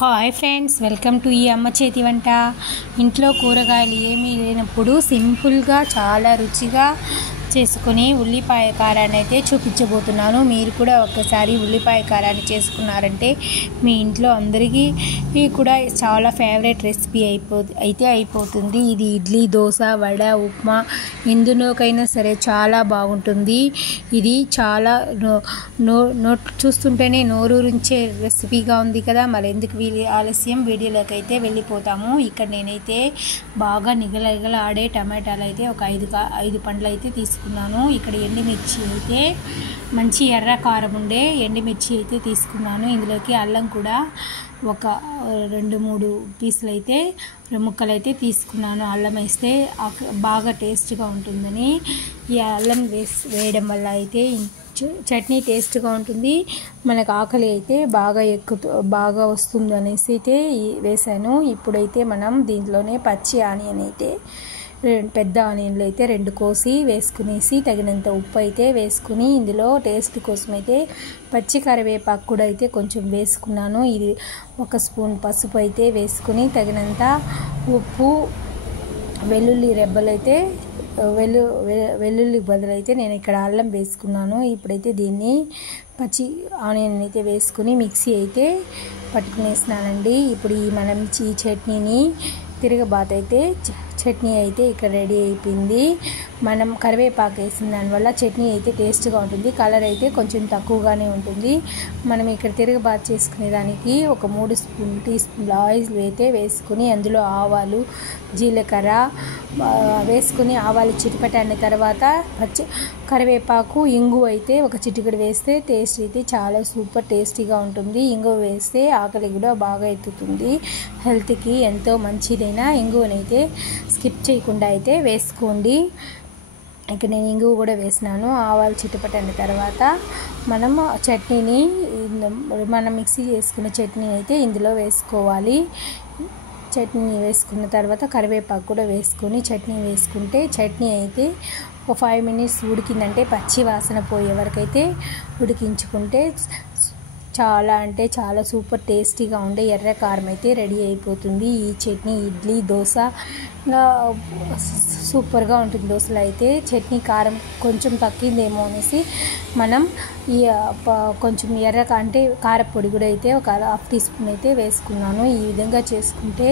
Hi friends, welcome to ఈ అమ్మ చేతి వంట. ఇంట్లో కూరగాయలు ఏమీ లేనప్పుడు సింపుల్గా చాలా రుచిగా చేసుకుని ఉల్లిపాయ కారాన్ని అయితే చూపించబోతున్నాను. మీరు కూడా ఒక్కసారి ఉల్లిపాయ కారాన్ని చేసుకున్నారంటే మీ ఇంట్లో అందరికీ కూడా చాలా ఫేవరెట్ రెసిపీ అయిపోతుంది. ఇది ఇడ్లీ, దోశ, వడ, ఉప్మా ఎందులోకైనా సరే చాలా బాగుంటుంది. ఇది చాలా చూస్తుంటేనే నోరూరించే రెసిపీగా ఉంది కదా. మరి ఎందుకు ఆలస్యం, వీడియోలోకి అయితే వెళ్ళిపోతాము. ఇక్కడ నేనైతే బాగా నిగలనిగలాడే టమాటాలు అయితే ఒక 5 పండ్లు అయితే తీసుకున్నాను. ఇక్కడ ఎండుమిర్చి అయితే మంచి ఎర్ర కారం ఉండే ఎండుమిర్చి అయితే తీసుకున్నాను. ఇందులోకి అల్లం కూడా ఒక 2-3 పీసులు అయితే ముక్కలు అయితే తీసుకున్నాను. అల్లం వేస్తే బాగా టేస్ట్గా ఉంటుందని ఈ అల్లం వేయడం వల్ల అయితే చట్నీ టేస్ట్గా ఉంటుంది. మనకు ఆకలి అయితే బాగా వస్తుంది అనేసి అయితే వేసాను. ఇప్పుడైతే మనం దీంట్లోనే పచ్చి ఆనియన్ అయితే పెద్ద ఆనియన్లు అయితే 2 కోసి వేసుకునేసి తగినంత ఉప్పు అయితే వేసుకుని ఇందులో టేస్ట్ కోసం అయితే పచ్చి కరివేపాకు కూడా అయితే కొంచెం వేసుకున్నాను. ఇది 1 స్పూన్ పసుపు అయితే వేసుకుని తగినంత ఉప్పు, వెల్లుల్లి రెబ్బలైతే వెల్లుల్లి బదులైతే నేను ఇక్కడ అల్లం వేసుకున్నాను. ఇప్పుడైతే దీన్ని పచ్చి ఆనియన్ అయితే వేసుకుని మిక్సీ అయితే పట్టుకునేసినానండి. ఇప్పుడు మనం ఈ చట్నీని తిరగబాత్ అయితే చట్నీ అయితే ఇక్కడ రెడీ అయిపోయింది. మనం కరివేపాకు వేసిన దానివల్ల చట్నీ అయితే టేస్ట్గా ఉంటుంది. కలర్ అయితే కొంచెం తక్కువగానే ఉంటుంది. మనం ఇక్కడ తిరగబాత్ చేసుకునే దానికి ఒక 3 టీ స్పూన్ల ఆయిల్ అయితే వేసుకుని అందులో ఆవాలు, జీలకర్ర వేసుకుని ఆవాలు చిటిపటన్న తర్వాత కరివేపాకు, ఇంగువ అయితే ఒక చిటికెడు వేస్తే టేస్ట్ అయితే చాలా సూపర్ టేస్టీగా ఉంటుంది. ఇంగువ వేస్తే ఆకలి కూడా బాగా ఎత్తుతుంది. హెల్త్కి ఎంతో మంచిదైన ఇంగువనైతే స్కిప్ చేయకుండా అయితే వేసుకోండి. ఇక్కడ నేను ఇంగువ కూడా వేసినాను. ఆవాలు చిటపటన్న తర్వాత మనం చట్నీని మనం మిక్సీ చేసుకున్న చట్నీ అయితే ఇందులో వేసుకోవాలి. చట్నీ వేసుకున్న తర్వాత కరివేపాకు కూడా వేసుకొని చట్నీ వేసుకుంటే చట్నీ అయితే ఒక 5 మినిట్స్ ఉడికిందంటే పచ్చి వాసన పోయే వరకు అయితే ఉడికించుకుంటే చాలా అంటే చాలా సూపర్ టేస్టీగా ఉండే ఎర్ర కారం అయితే రెడీ అయిపోతుంది. ఈ చట్నీ ఇడ్లీ, దోశ సూపర్గా ఉంటుంది. దోశలో అయితే చట్నీ కారం కొంచెం తగ్గిందేమో అనేసి మనం ఈ కొంచెం అంటే కారపొడి కూడా అయితే ఒక 1/2 టీ స్పూన్ అయితే వేసుకున్నాను. ఈ విధంగా చేసుకుంటే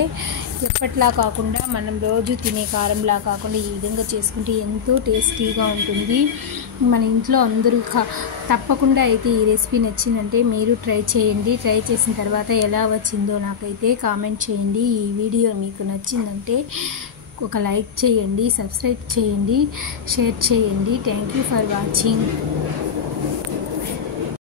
ఎప్పట్లా కాకుండా మనం రోజు తినే కారంలా కాకుండా ఈ విధంగా చేసుకుంటే ఎంతో టేస్టీగా ఉంటుంది. మన ఇంట్లో అందరూ తప్పకుండా అయితే ఈ రెసిపీ నచ్చిందంటే మీరు ట్రై చేయండి. ట్రై చేసిన తర్వాత ఎలా వచ్చిందో నాకైతే కామెంట్ చేయండి. ఈ వీడియో మీకు నచ్చిందంటే ఒక లైక్ చేయండి, సబ్స్క్రైబ్ చేయండి, షేర్ చేయండి. Thank you for watching.